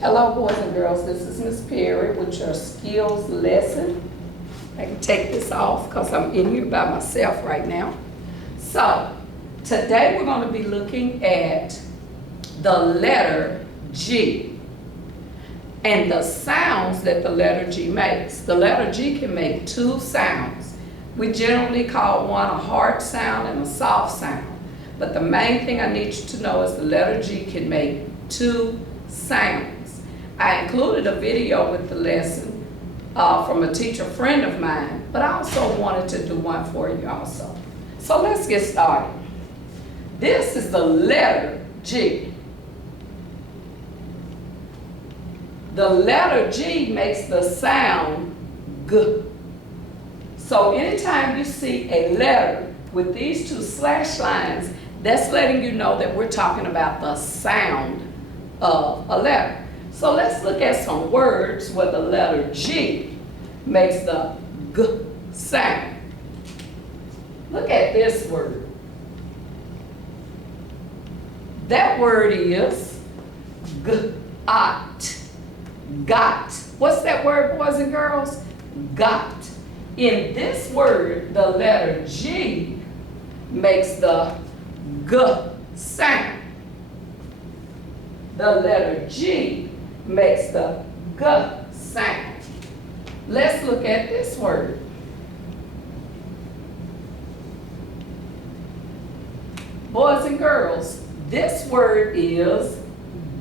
Hello, boys and girls. This is Miss Perry with your skills lesson. I can take this off because I'm in here by myself right now. So, today we're going to be looking at the letter G and the sounds that the letter G makes. The letter G can make two sounds. We generally call one a hard sound and a soft sound. But the main thing I need you to know is the letter G can make two sounds. I included a video with the lesson from a teacher friend of mine, but I also wanted to do one for you also. So let's get started. This is the letter G. The letter G makes the sound G. So anytime you see a letter with these two slash lines, that's letting you know that we're talking about the sound of a letter. So let's look at some words where the letter G makes the G sound. Look at this word. That word is got. Got. What's that word, boys and girls? Got. In this word, the letter G makes the G sound. The letter G makes the G sound. Let's look at this word. Boys and girls, this word is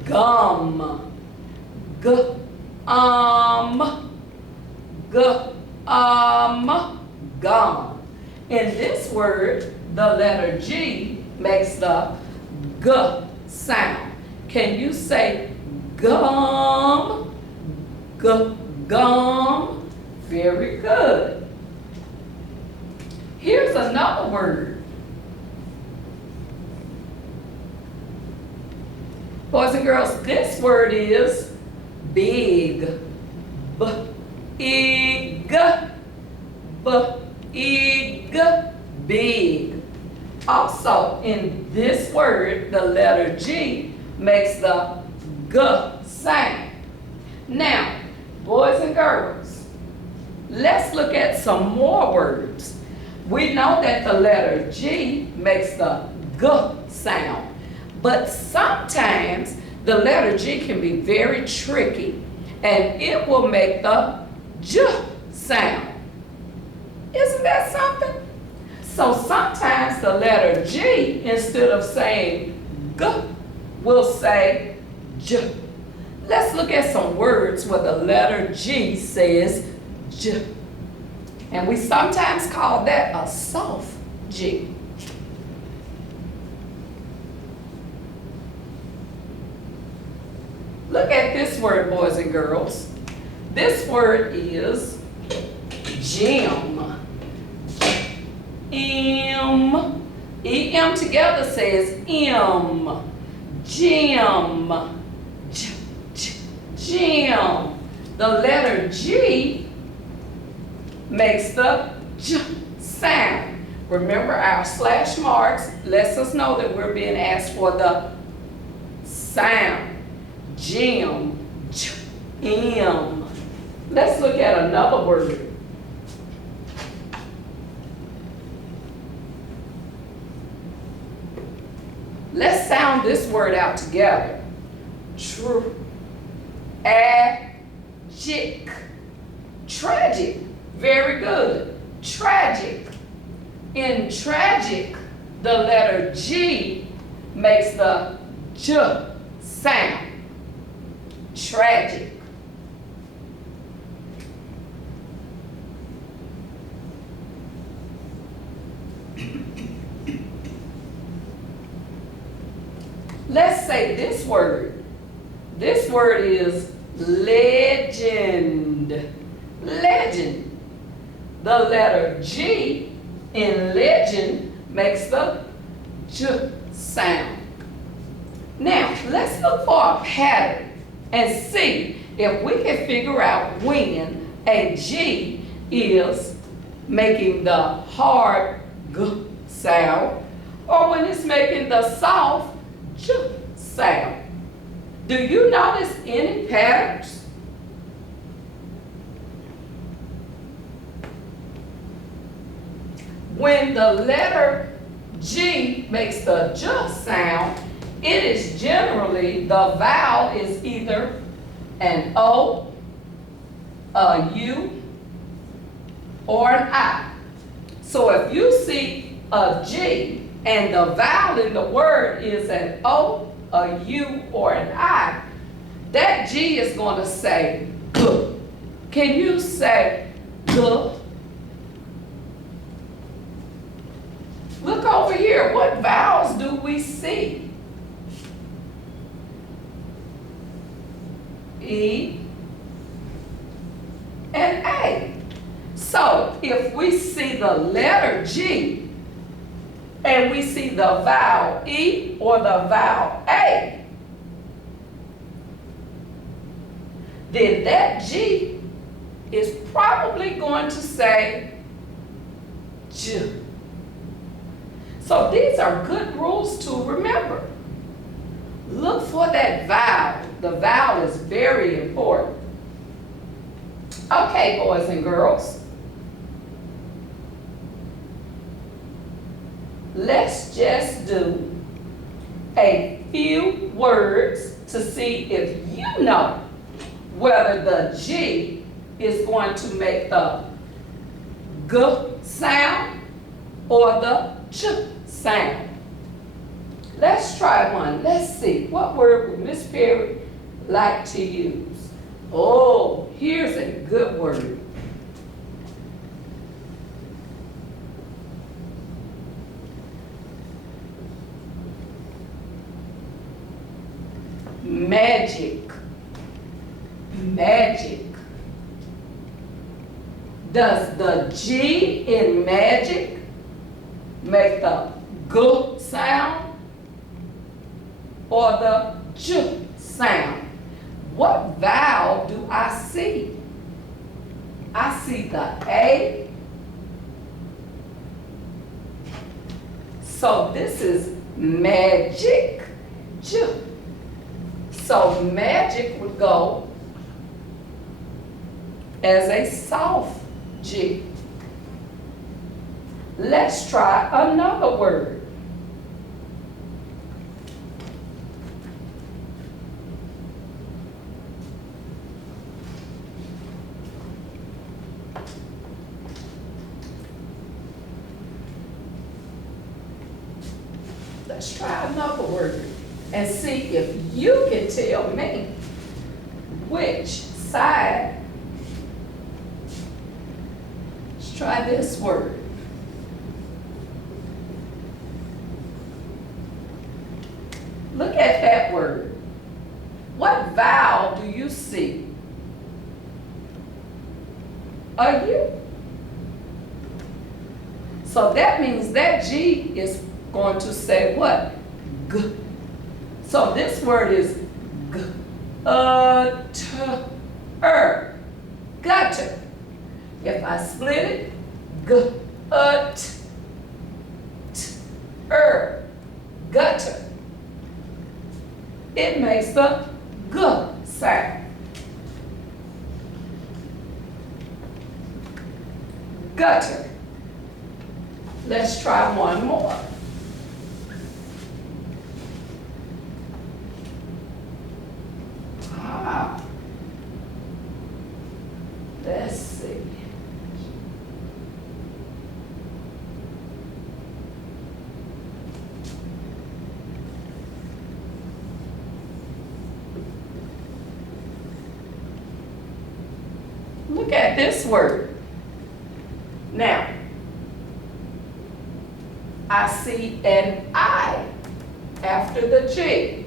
gum. Gum. In this word, the letter G makes the G sound. Can you say gum? Gum. Very good. Here's another word. Boys and girls, this word is big. Big. Also, in this word, the letter G makes the G sound. Now, boys and girls, let's look at some more words. We know that the letter G makes the G sound, but sometimes the letter G can be very tricky and it will make the J sound. Isn't that something? So sometimes the letter G, instead of saying G, we'll say J. Let's look at some words where the letter G says J. And we sometimes call that a soft G. Look at this word, boys and girls. This word is gym. E-M together says M. Gym. Gym. The letter G makes the J sound. Remember, our slash marks lets us know that we're being asked for the sound. Gym. M. Let's look at another word. Let's sound this word out together. Tragic. Tragic. Very good. Tragic. In tragic, the letter G makes the J sound. Tragic. Let's say this word. This word is legend. Legend. The letter G in legend makes the J sound. Now, let's look for a pattern and see if we can figure out when a G is making the hard G sound or when it's making the soft J sound. Do you notice any patterns? When the letter G makes the J sound, it is generally, the vowel is either an O, a U, or an I. So if you see a G and the vowel in the word is an O, a U, or an I, that G is going to say G. Can you say G? Look over here. What vowels do we see? E and A. So if we see the letter G and we see the vowel E or the vowel A, then that G is probably going to say J. So these are good rules to remember. Look for that vowel. The vowel is very important. Okay, boys and girls. Let's just do a few words to see if you know whether the G is going to make the G sound or the Ch sound. Let's try one. Let's see. What word would Miss Perry like to use? Oh, here's a good word. Magic. Magic. Does the G in magic make the G sound or the J sound? What vowel do I see? I see the A. So this is magic. J. So magic would go as a soft G. Let's try another word. Let's try another word and see if you can tell me which side. Let's try this word. Look at that word. What vowel do you see? A U. So that means that G is going to say what? G. So this word is G. Gutter. If I split it, G. Gutter. It makes the G sound. Gutter. Let's try one more. Let's see. Look at this word. Now, I see an I after the G.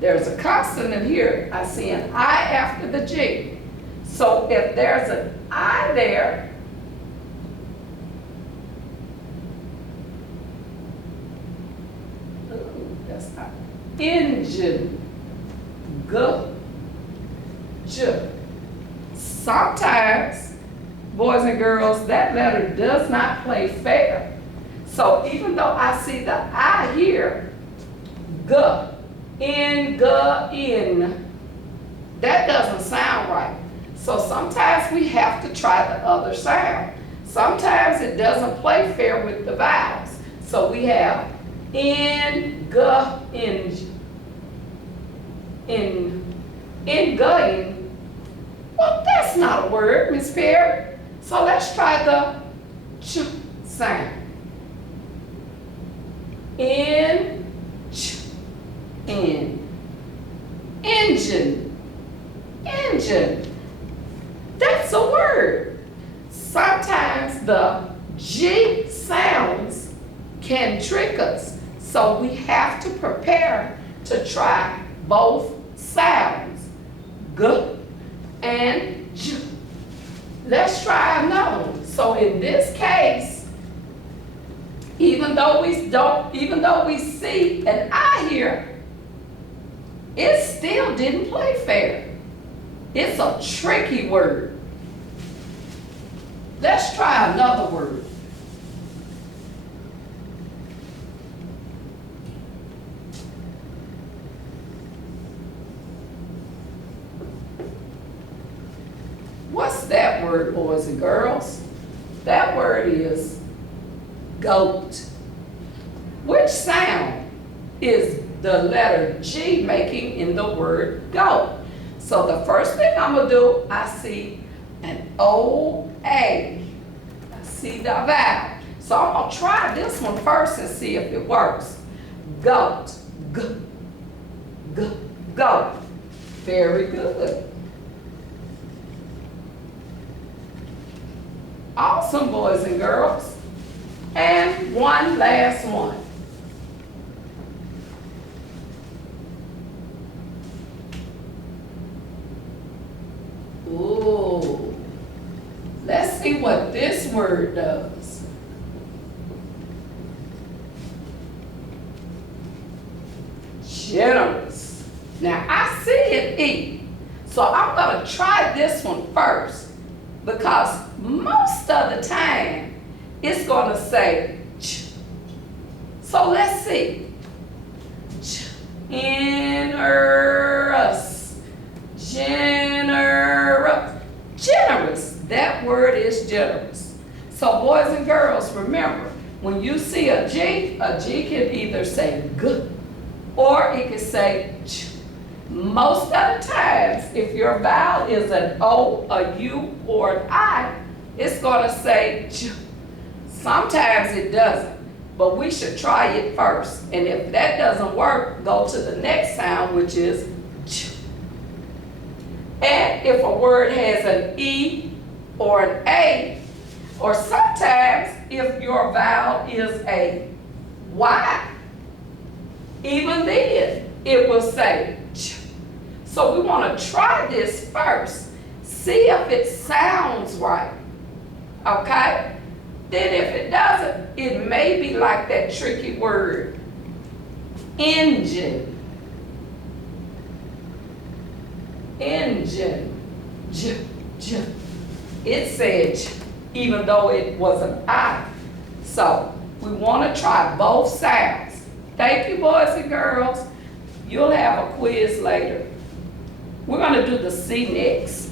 There's a consonant here. I see an I after the G. So if there's an I there, that's not engine. J. Sometimes, boys and girls, that letter does not play fair. So even though I see the I here, G, in, ga, in. That doesn't sound right. So sometimes we have to try the other sound. Sometimes it doesn't play fair with the vowels. So we have in, ga, in, ga, in. Well, that's not a word, Miss Perry. So let's try the ch sound. In, ch, in. Engine, engine. That's a word. Sometimes the G sounds can trick us. So we have to prepare to try both sounds, G and J. Let's try another one. So in this case, even though we see an I here, it still didn't play fair. It's a tricky word. Let's try another word. What's that word, boys and girls? That word is goat. Which sound is the letter G making in the word goat? So the first thing I'm gonna do, I see an O-A. I see the vowel. So I'm gonna try this one first and see if it works. Goat, g, g, goat. Very good. Awesome, boys and girls. And one last one. Ooh. Let's see what this word does. Generous. Now I see an E. So I'm gonna try this one first, because most of the time it's gonna say ch. So let's see. Generous. Generous. Generous. That word is generous. So boys and girls, remember, when you see a G can either say G or it can say ch. Most of the times, if your vowel is an O, a U, or an I, it's going to say ch. Sometimes it doesn't, but we should try it first. And if that doesn't work, go to the next sound, which is ch. And if a word has an E or an A, or sometimes if your vowel is a Y, even then it will say ch. So we want to try this first, see if it sounds right, okay? Then if it doesn't, it may be like that tricky word, engine. Engine. J, j. It said j, even though it was an I. So we want to try both sounds. Thank you, boys and girls. You'll have a quiz later. We're going to do the C next.